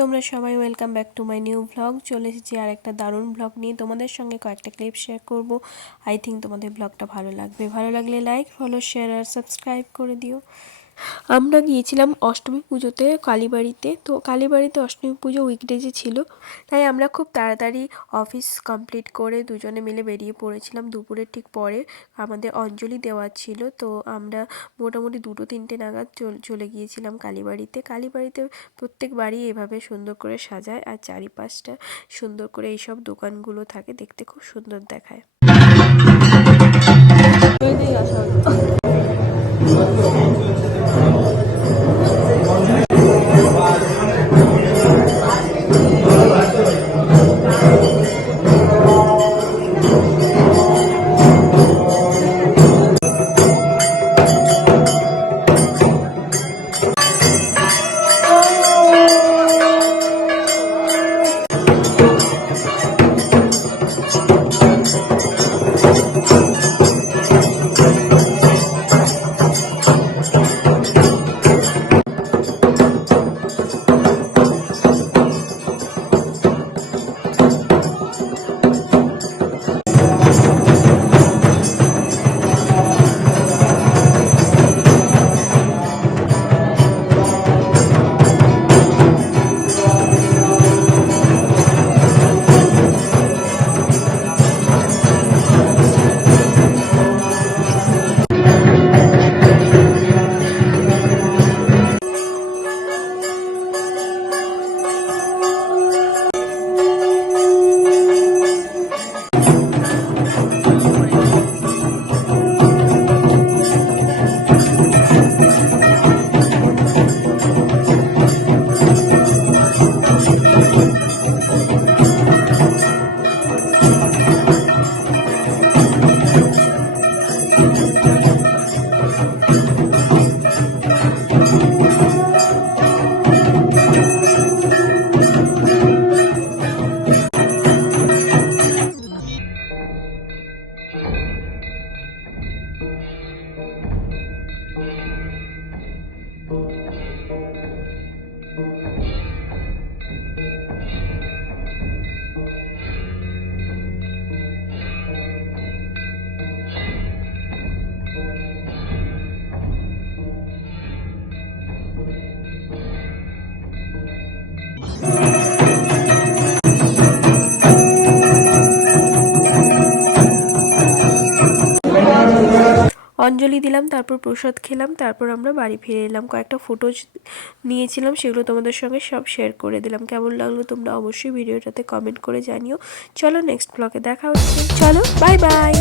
তোমরা সবাই welcome back to my new blog. চলে এসেছি আর একটা দারুণ ব্লগ নিয়ে। তোমাদের সঙ্গে কয়েকটা ক্লিপ শেয়ার করব। আই থিঙ্ক তোমাদের ব্লগটা ভালো লাগবে। ভালো লাগলে লাইক, ফলো, শেয়ার আর সাবস্ক্রাইব করে দিও। আমরা গিয়েছিলাম অষ্টমী পুজোতে কালীবাড়িতে। তো কালীবাড়িতে অষ্টমী পুজো উইকডেজে ছিল, তাই আমরা খুব তাড়াতাড়ি অফিস কমপ্লিট করে দুজনে মিলে বেরিয়ে পড়েছিলাম। দুপুরের ঠিক পরে আমাদের অঞ্জলি দেওয়া ছিল, তো আমরা মোটামুটি 2-3টে নাগাদ চলে গিয়েছিলাম কালীবাড়িতে। কালীবাড়িতে প্রত্যেক বাড়ি এভাবে সুন্দর করে সাজায়, আর চারিপাশটা সুন্দর করে এইসব দোকানগুলো থাকে, দেখতে খুব সুন্দর দেখায়। অঞ্জলি দিলাম, তারপর প্রসাদ খেলাম, তারপর আমরা বাড়ি ফিরে এলাম। কয়েকটা ফটোজ নিয়েছিলাম, সেগুলো তোমাদের সঙ্গে সব শেয়ার করে দিলাম। কেমন লাগলো তোমরা অবশ্যই ভিডিওটাতে কমেন্ট করে জানিও। চলো নেক্সট ব্লগে দেখা হচ্ছে। চলো, বাই বাই।